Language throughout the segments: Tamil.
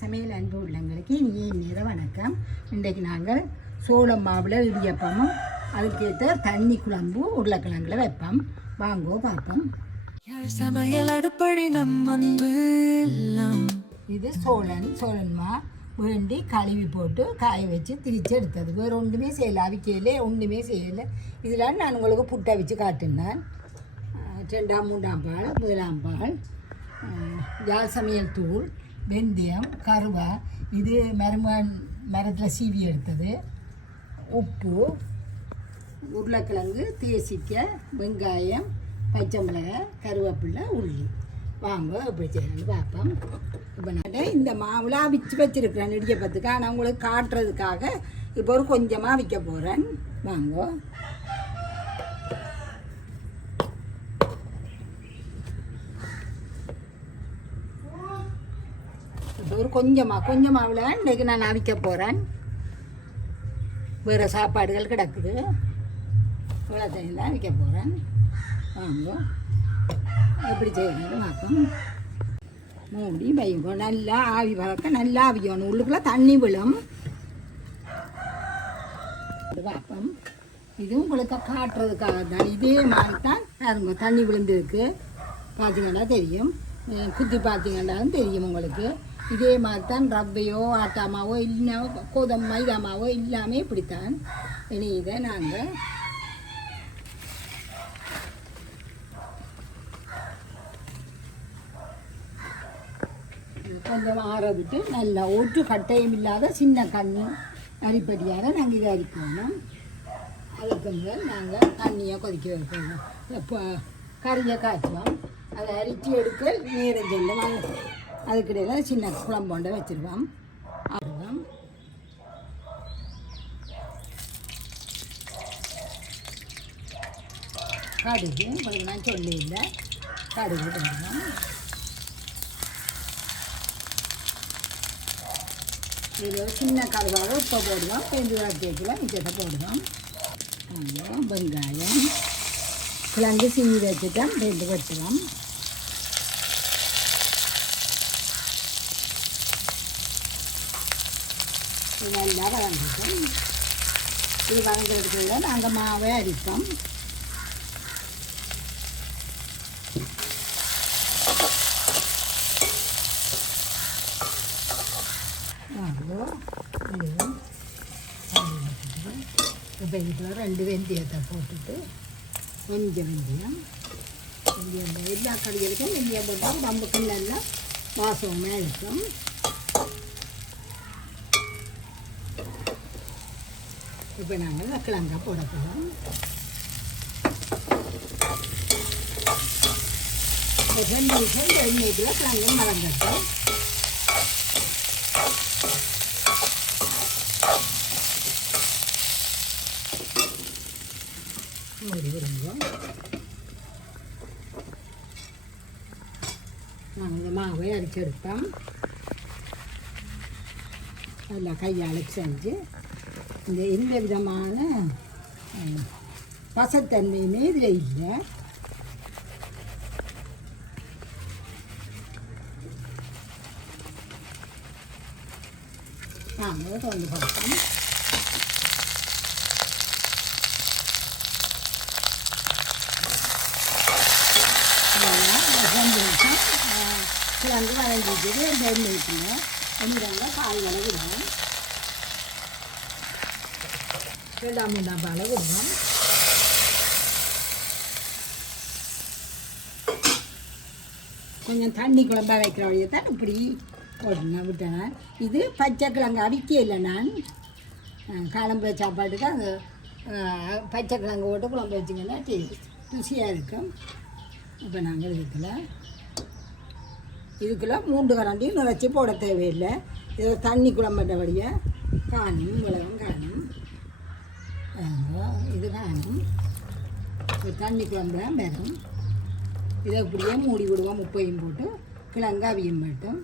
சமையல் அன்பு உள்ளங்களுக்கு இனிய நேர வணக்கம். இன்றைக்கு நாங்கள் சோளம் மாவில் இடியப்பமும் அதுக்கேற்ற தண்ணி குழம்பு உருளைக்கிழங்குல வைப்போம். வாங்கோ பார்ப்போம். சமையல் அடுப்படி நம்ம இது சோழன்மா வேண்டி கழுவி போட்டு காய வச்சு திரிச்சு எடுத்தது. வேறு ஒன்றுமே செய்யலை, அவிக்கையில் ஒன்றுமே செய்யலை. இதில் நான் உங்களுக்கு புட்டை வச்சு காட்டினேன். 2ஆம் 3ஆம் பால் 1ஆம் பால் யாழ் சமையல் தூள், வெந்தயம், கருவா, இது மரத்தில் சீவி எடுத்தது, உப்பு, உருளைக்கிழங்கு, தேசிக்காய், வெங்காயம், பச்சை மிளகாய், கருவேப்பிலை, உள்ளி. வாங்க எப்படி செய்யணும்னு பார்ப்போம். இப்போ நான் இந்த மாவில் அவிச்சு வச்சுருக்கிறேன் இடியப்பத்துக்கு. ஆனால் உங்களுக்கு காட்டுறதுக்காக இப்போ ஒரு கொஞ்சமாக அவிக்க போகிறேன். வாங்க. இப்போ ஒரு கொஞ்சமாவில் இன்றைக்கி நான் அவிக்க போகிறேன். வேறு சாப்பாடுகள் கிடக்குது, இவ்வளோத்தையும் தான் அவிக்க போகிறேன். வாங்க எப்படி செய்யணும் பார்ப்போம். மூடி வைங்க. நல்லா ஆவி வளர்க்க நல்லா ஆவிக்கணும். உள்ளுக்குள்ள தண்ணி விழும். பார்ப்போம். இது உங்களுக்கு காட்டுறதுக்காக தான். இதே மாதிரி தான் பாருங்க, தண்ணி விழுந்துருக்கு. பார்த்தீங்கன்னா தெரியும், குத்தி பார்த்தீங்கன்னாலும் தெரியும் உங்களுக்கு. இதே மாதிரி தான் ரவையோ ஆட்டாமாவோ இல்லை கோதுமை மைதாமாவோ இல்லாமல் இப்படித்தான். இனி இதை நாங்கள் கொஞ்சம் ஆற விட்டு நல்லா ஒட்டு கட்டையும் இல்லாத சின்ன கண்ணு அரிப்படியாக நாங்கள் இதை அரிக்கணும். அதுக்கு முதல் நாங்கள் தண்ணியை கொதிக்க வைக்கணும். இப்போ கறியை காய்ச்சுவோம். அதை அரிச்சு எடுக்க நேரம் செல்லும். அதுக்கிடையில் சின்ன குழம்போண்டை வச்சுருவோம். ஆடுவோம். கடுகு உங்களுக்கு நான் சொல்லியில்லை, கடுகு போடுவோம். இதில் சின்ன கருவாக உப்பை போடுவோம். பெஞ்சு வாட்டியத்தில் மிச்சத்தை போடுவோம். வெங்காயம் கிழங்கு சீவி வச்சுட்டோம். 2 வெட்டுவோம். நல்லா வளர்ந்துட்டோம். இது வளர்ந்ததுக்குள்ள நாங்கள் மாவை அரிப்போம். இப்போ இதில் 2 வெந்தயத்தை போட்டுட்டு கொஞ்சம் வெந்தயம் எல்லா கறிகளுக்கும் வெந்தயம் போட்டால் உடம்புக்கு நல்லா வாசமாக இருக்கும். இப்போ நாங்கள் கிழங்கா போட போகிறோம். 2 நிமிஷம் எண்ணெய்க்குள்ள கிழங்கு மறந்துட்டோம். மூடி விடுங்க. நாங்கள் இந்த மாவை அரைச்சி எடுப்போம். நல்லா கையால் செஞ்சு எந்த விதமான பசத்தன்மையுமே இதில் இல்லை. நாங்கள் தொடர்ந்து பார்ப்போம். கிழங்கு வளைஞ்சிட்டு 2 எண்ணெய்க்குங்க எண்ணெய் பால் வலை விடுவோம். 2ஆம் 3ஆம் பாலை விடுவோம். கொஞ்சம் தண்ணி குழம்பா வைக்கிற வழியை தான் இப்படி போட்டுனேன் விட்டேன். இது பச்சை கிழங்கு அவிக்க இல்லை. நான் காலம்பு சாப்பாட்டுக்கு அந்த பச்சை கிழங்கு போட்டு குழம்பு வச்சிங்கன்னா ருசியாக இருக்கும். இப்போ நாங்கள் இதுக்குள்ள 3 கரண்டியும் நுரைச்சி போட தேவையில்லை. இது தண்ணி குழம்புறபடியே காணும், மிளகும் காணும், இது காணும். தண்ணி குழம்பு தான் வரும். இதை இப்படியே மூடி விடுவோம். உப்பையும் போட்டு கிழங்கு அவியும் மட்டும்.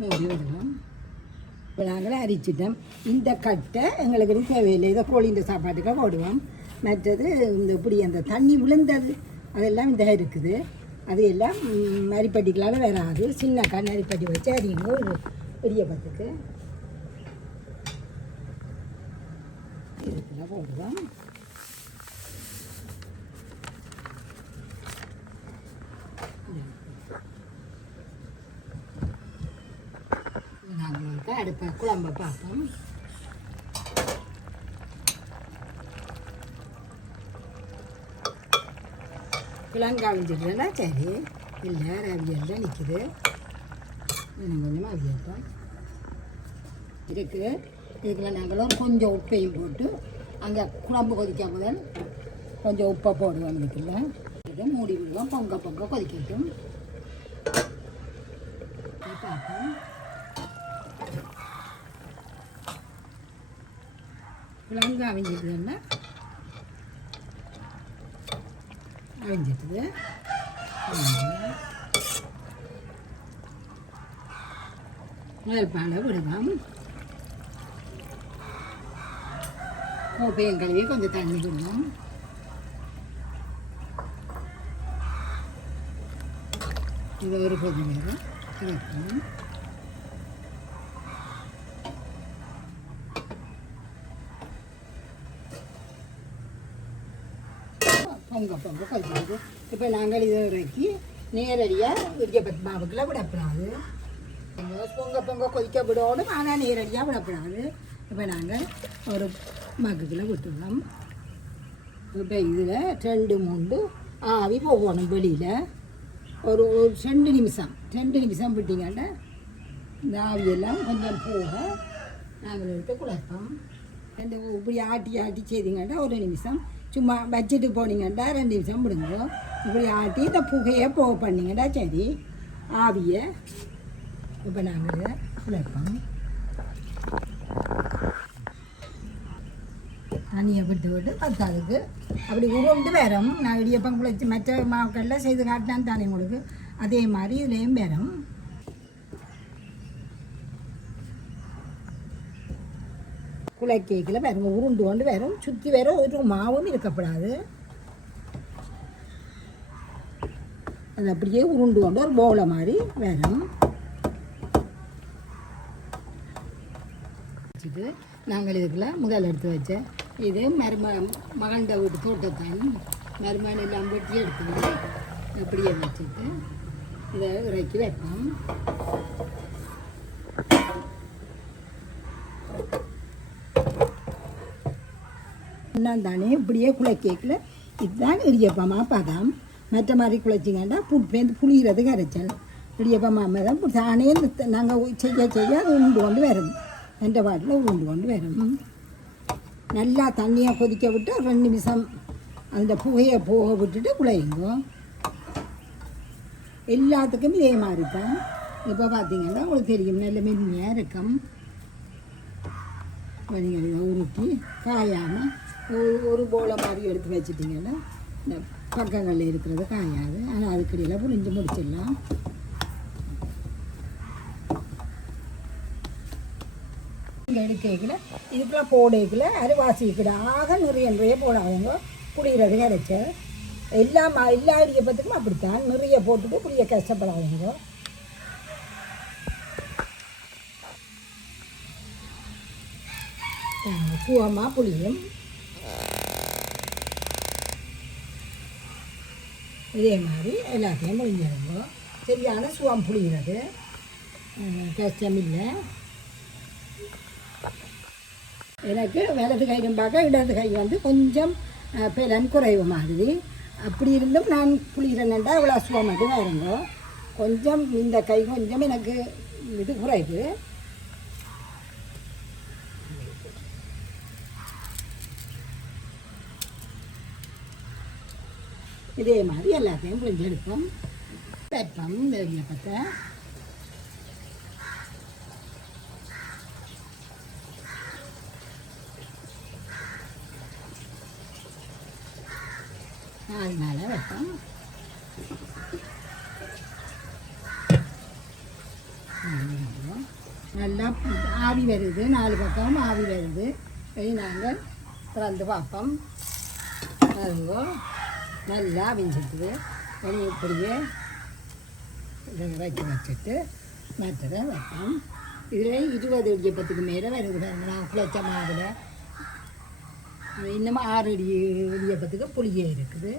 மூடி விடுவோம். இப்போ நாங்கள் அரிச்சிட்டோம். இந்த கட்டை எங்களுக்கு தேவையில்லை. இதை கோழி இந்த சாப்பாட்டுக்காக போடுவோம். மற்றது இந்த இப்படி அந்த தண்ணி விழுந்தது அதெல்லாம் இந்த இருக்குது. அது எல்லாம் நரிப்பட்டிகளால் வராது. சின்னக்கா நரிப்பட்டி வச்சு அதிகமாக ஒரு பெரிய பத்துக்கு இதுக்குள்ள போடுவோம். நாங்கள் அடுப்பை குழம்ப பார்ப்போம். கிழங்கு அவிஞ்சிடுறேன்னா சரி, இல்லை அவியல் தான் நிற்குது. இன்னும் கொஞ்சமாக அவியல்தான் இருக்குது. இதுக்குள்ள நாங்களும் கொஞ்சம் உப்பையும் போட்டு அங்கே குழம்பு கொதிக்க முதல் கொஞ்சம் உப்பை போடுவோம். இதுக்குள்ள இதை மூடி விடுவோம். பொங்க பொங்க கொதிக்கட்டும். பார்ப்போம். கிழங்கு அவிஞ்சிடுதுன்னா அவிஞ்சிட்டுது. முதல் பாலை விடுவோம். கோப்பையும் கழுவி கொஞ்சம் தண்ணி விடுவோம். இது ஒரு கொதி நேரம் வைப்போம். பொங்க பொங்க கொதிக்கிறது. இப்போ நாங்கள் இதை இறக்கி நேரடியாக இடியப்பத்து மாவுக்குள்ள விடப்படாது. பொங்க பொங்க கொதிக்க விடணும், ஆனால் நேரடியாக விடப்படாது. இப்போ நாங்கள் ஒரு மக்குக்குள்ளே விட்டுருவோம். இப்போ இதில் 2-3 ஆவி போகணும் வெளியில். ஒரு 2 நிமிஷம் விட்டிங்கன்னா இந்த ஆவியெல்லாம் கொஞ்சம் போக நாங்கள் எடுத்து குழப்போம். இப்படி ஆட்டி செய்திங்கன்னா 1 நிமிஷம். சும்மா வச்சுட்டு போனீங்கன்னா 2 நிமிஷம் விடுங்க. இப்படி ஆட்டி இந்த புகையை போக பண்ணிங்கன்னா சரி. ஆவியை இப்போ நாங்கள் குழப்போம். தண்ணியை விட்டு பத்தாதுக்கு அப்படி உருண்டு வரும். நான் இடியப்பம் குளிச்சு மற்ற மாவுக்கள்லாம் செய்து காட்டினான் தானே உங்களுக்கு, அதே மாதிரி இதுலேயும் வரும். குலை கேக்கில் பாருங்க உருண்டு கொண்டு வரும். சுற்றி வேற ஒரு மாவும் இருக்கப்படாது. அது அப்படியே உருண்டு கொண்டு ஒரு போல மாதிரி வரும். வச்சுட்டு நாங்கள் இதுக்குள்ள முதல் எடுத்து வச்சேன். இது மகண்ட வீட்டு தோட்டத்தான் மருமகன் எல்லாம் வெட்டி எடுத்து அப்படியே வச்சுட்டு இதை இறக்கி வைப்போம். தானே இப்படியே குலை கேக்கில் இதுதான் இடியப்பமா பதம். மற்ற மாதிரி குழைச்சிங்கன்னா புளிகிறது கரைச்சல். இடியப்பமா தான் தானே நாங்கள் செய்ய அது உருண்டு கொண்டு வரும். எந்த வாட்டில் உருண்டு கொண்டு வரும். நல்லா தண்ணியை கொதிக்க விட்டு 2 நிமிஷம் அந்த புகையை போக விட்டுட்டு குழையுங்க. எல்லாத்துக்கும் இதே மாதிரி தான். இப்போ பார்த்தீங்கன்னா உங்களுக்கு தெரியும் நல்ல மென்மையாக இருக்கும். நீங்கள் இதை உருட்டி காயாமல் ஒரு போலை மாதிரி எடுத்து வச்சுட்டிங்கன்னா இந்த பக்கங்களில் இருக்கிறது காயாது. ஆனால் அதுக்கடியில் புரிஞ்சு முடிச்சிடலாம். இங்கே எடுக்கல இதுக்குள்ள போடைக்குள்ள அரிவாசிக்குள்ள ஆக நிறைய போடாதவங்க புளிகிறது கரைச்ச எல்லா இடியப்பத்துக்கும் அப்படித்தான் நிறைய போட்டுட்டு புளிய கஷ்டப்படாதவங்க. சுவமாக புளியும் இதே மாதிரி எல்லாத்தையும் புளிஞ்சிருங்க. சரியான சுவம் புளிகிறது கஷ்டமில்லை. எனக்கு வலது கையும் பார்க்க இடது கை வந்து கொஞ்சம் பலன் குறைவு மாதிரி. அப்படி இருந்தும் நான் புளிகிறேன்டா இவ்வளோ சுவம் மட்டும் வருங்க. கொஞ்சம் இந்த கை கொஞ்சம் எனக்கு இது குறைவு. இதே மாதிரி எல்லாத்தையும் புளிஞ்செடுப்போம். வைப்போம் இந்த இடியப்பத்தை. அதனால வைப்போம். நல்லா ஆவி வருது, 4 பக்கம் ஆவி வருது. நாங்கள் திறந்து பார்ப்போம். அதுங்கோ நல்லா அவிஞ்சிட்டு இனி இப்படியே இதை வச்சுட்டு மற்றதை வைப்போம். இதில் 20 இடியப்பத்துக்கு மேலே வருகிறாங்க. நான் குழச்ச மாவில் இன்னும் 6 இடியப்பத்துக்கு புளியே இருக்குது.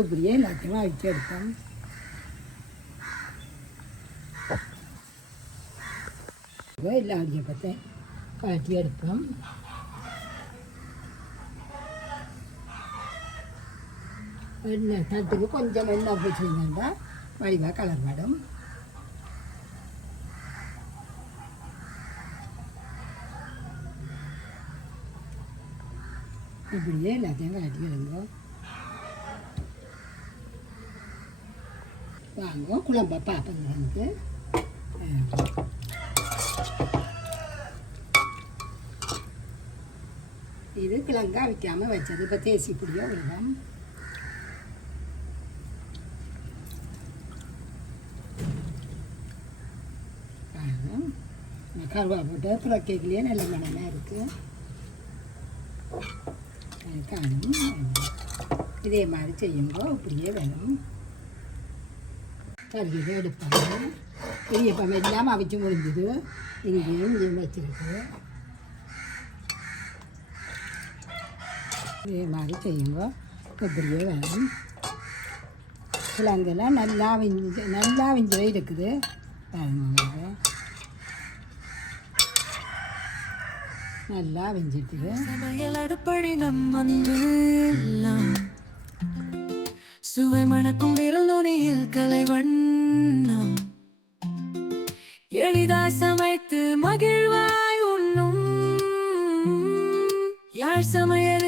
இப்படியே எல்லாத்தையும் அவிச்சு எடுப்போம். எல்லா இடியப்பத்தை கழட்டி எடுப்போம். எண்ணெய் தட்டுக்கு கொஞ்சம் எண்ணெய் பூச்சிருந்தா வடிவாக கலர் படும். இப்படியே எல்லாத்தையும் கலட்டி எடுங்க. வாங்க குழம்ப பார்ப்போங்க. வந்து இது கிழங்கா வைக்காமல் வச்சது. இப்போ தேசி புளியோ விடுவோம். கருவா போட்டு புறக்கைக்குள்ளேயே நல்ல மனமாக இருக்குது. காணும் இதே மாதிரி செய்யுங்க. இப்படியே வேணும். கருவியை எடுப்பாங்க. இடியப்பம் எல்லாம் அவிச்சு முடிஞ்சுது. இங்கேயும் வச்சிருக்கு. இதே மாதிரி செய்யுங்க. இப்படியே வேணும். கிழங்கெல்லாம் நல்லா விஞ்சவே இருக்குது. நல்லா வெஞ்சிட்டு சமையல் அடுப்படி நம்ம சுவை மணக்கும் விரல் நுனியில் கலை வண்ணம் எளிதாய் சமைத்து மகிழ்வாய் உண்ணும் யாழ் சமையல்